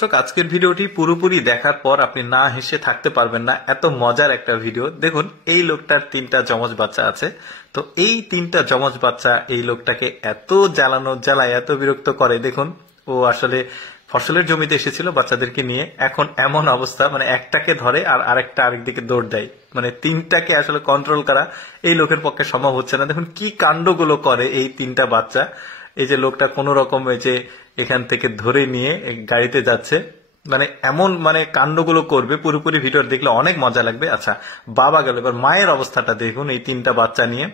দর্শক, আজকের ভিডিওটি পুরোপুরি দেখার পর আপনি না হেসে থাকতে পারবেন না। এত মজার একটা ভিডিও। দেখুন, এই লোকটার 3টা যমজ বাচ্চা আছে। তো এই 3টা যমজ বাচ্চা এই লোকটাকে এত জ্বালায়, এত বিরক্ত করে। দেখুন, ও আসলে ফসলের জমিতে এসেছিল বাচ্চাদেরকে নিয়ে। এখন এমন অবস্থা, মানে একটাকে ধরে আর আরেকটা আরেকদিকে দৌড় দেয়। মানে 3টাকে আসলে কন্ট্রোল করা এই লোকের পক্ষে সম্ভব হচ্ছে না। দেখুন কি কাণ্ডগুলো করে এই 3টা বাচ্চা। এই যে লোকটা কোন রকম এই যে এখান থেকে ধরে নিয়ে গাড়িতে যাচ্ছে, মানে এমন মানে কাণ্ডগুলো করবে। পুরোপুরি ভিডিও দেখলে অনেক মজা লাগবে। আচ্ছা, বাবা গেল, এবার মায়ের অবস্থাটা দেখুন। এই 3টা বাচ্চা নিয়ে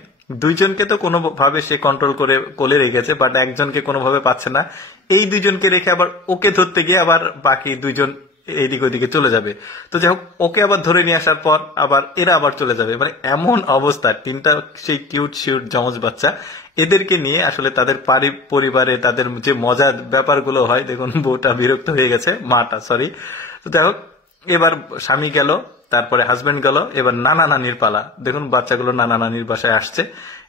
দুইজনকে তো কোনোভাবে সে কন্ট্রোল করে কোলে রেখেছে, বাট একজনকে কোনোভাবে পাচ্ছে না। এই দুইজনকে রেখে আবার ওকে ধরতে গিয়ে আবার বাকি দুইজন এইদিকে ওইদিকে চলে যাবে। তো যাই হোক, ওকে আবার ধরে নিয়ে আসার পর আবার এরা আবার চলে যাবে। মানে এমন অবস্থা। 3টা সেই কিউট শিউট যমজ বাচ্চা, এদেরকে নিয়ে আসলে তাদের পরিবারে তাদের যে মজার ব্যাপারগুলো হয়। দেখুন, বউটা বিরক্ত হয়ে গেছে, মাটা সরি। তো যাই হোক, এবার স্বামী গেল, তারপরে হাজবেন্ড গেল, এবার নানা নানির পালা। দেখুন, বাচ্চাগুলো নানা নানির বাসায় আসছে,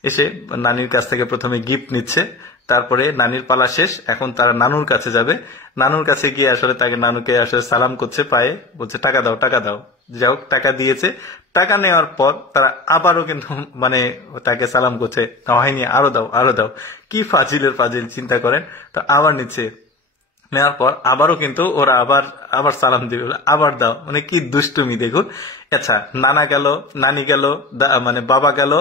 এসে নানির কাছ থেকে প্রথমে গিফট নিচ্ছে। তারপরে নানির পালা শেষ, এখন তারা নানুর কাছে যাবে। নানুর কাছে গিয়ে আসলে তাকে নানুকে আসলে সালাম করছে পায়ে, বলছে টাকা দাও টাকা দাও। যাই হোক, টাকা দিয়েছে। টাকা নেওয়ার পর তারা আবারও কিন্তু মানে তাকে সালাম করছে, হয়নি, আরো দাও আরো দাও। কি ফাজিলের ফাজিল, চিন্তা করেন। তো আবার নিচ্ছে, নেওয়ার পর আবারও কিন্তু ওরা আবার আবার সালাম দিবে, আবার দাও। মানে কি দুষ্টুমি দেখুন। আচ্ছা, নানা গেল, নানি গেল, মানে বাবা গেল,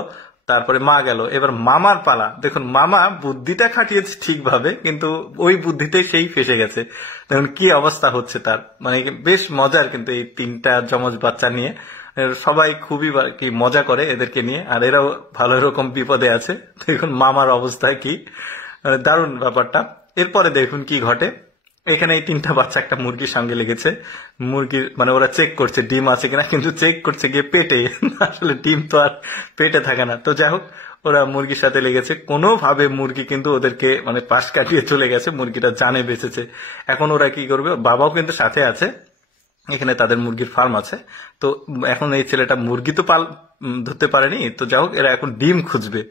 তারপরে মা গেল, এবার মামার পালা। দেখুন, মামা বুদ্ধিটা খাটিয়েছে ঠিকভাবে, কিন্তু ওই বুদ্ধিতে সেই ফেসে গেছে। দেখুন কি অবস্থা হচ্ছে তার। মানে বেশ মজার কিন্তু এই 3টা যমজ বাচ্চা নিয়ে। সবাই খুবই কি মজা করে এদেরকে নিয়ে, আর এরাও ভালো রকম বিপদে আছে। দেখুন মামার অবস্থা কি, দারুণ ব্যাপারটা। এরপরে দেখুন কি ঘটে। এখানে এই 3টা বাচ্চা একটা মুরগির সঙ্গে লেগেছে। মুরগির মানে ওরা চেক করছে ডিম আছে কিনা, কিন্তু চেক করছে গিয়ে পেটে। আসলে ডিম তো আর পেটে থাকে না। তো যাই হোক, ওরা মুরগির সাথে লেগেছে। কোনোভাবে মুরগি কিন্তু ওদেরকে মানে পাশ কাটিয়ে চলে গেছে, মুরগিটা জানে বেঁচেছে। এখন ওরা কি করবে, বাবাও কিন্তু সাথে আছে। এখানে তাদের মুরগির ফার্ম আছে। তো এখন এই ছেলেটা মুরগি তো ধরতে পারেনি। তো যাই হোক, এরা এখন ডিম খুঁজবে।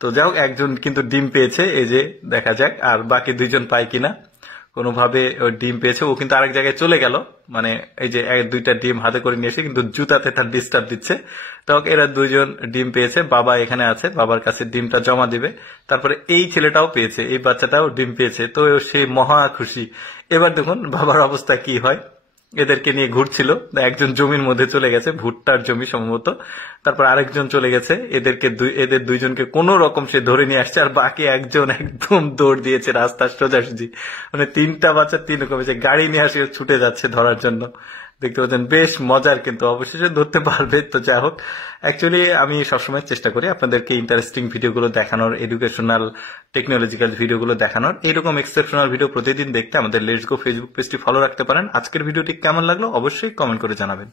তো যাই হোক, একজন কিন্তু ডিম পেয়েছে, এই যে দেখা যাক আর বাকি 2জন পায় কিনা। কোনোভাবে ডিম পেয়েছে, ও কিন্তু আরেক জায়গায় চলে গেল। মানে এই যে 2টা ডিম হাতে করে নিয়েছে, কিন্তু জুতাতে তার ডিস্টার্ব দিচ্ছে। তো এরা 2জন ডিম পেয়েছে, বাবা এখানে আছে, বাবার কাছে ডিমটা জমা দিবে। তারপরে এই ছেলেটাও পেয়েছে, এই বাচ্চাটাও ডিম পেয়েছে। তো সে মহা খুশি। এবার দেখুন বাবার অবস্থা কি হয়। এদেরকে নিয়ে ঘুরছিল, একজন জমির মধ্যে চলে গেছে, ভুট্টার জমি সম্ভবত। তারপর আরেকজন চলে গেছে, এদের 2জনকে কোন রকম সে ধরে নিয়ে আসছে, আর বাকি একজন একদম দৌড় দিয়েছে রাস্তার সোজাসুজি। মানে 3টা বাচ্চা 3 রকম গাড়ি নিয়ে আসে, ছুটে যাচ্ছে ধরার জন্য। দেখতে পাচ্ছেন বেশ মজার, কিন্তু অবশেষে ধরতে পারবে। তো যাই হোক, অ্যাকচুয়ালি আমি সবসময় চেষ্টা করি আপনাদেরকে ইন্টারেস্টিং ভিডিওগুলো দেখানোর, এডুকেশনাল টেকনোলজিক্যাল ভিডিওগুলো দেখানোর। এরকম এক্সেপশনাল ভিডিও প্রতিদিন দেখতে আমাদের লেটস গো ফেসবুক পেজটি ফলো রাখতে পারেন। আজকের ভিডিওটি কেমন লাগলো অবশ্যই কমেন্ট করে জানাবেন।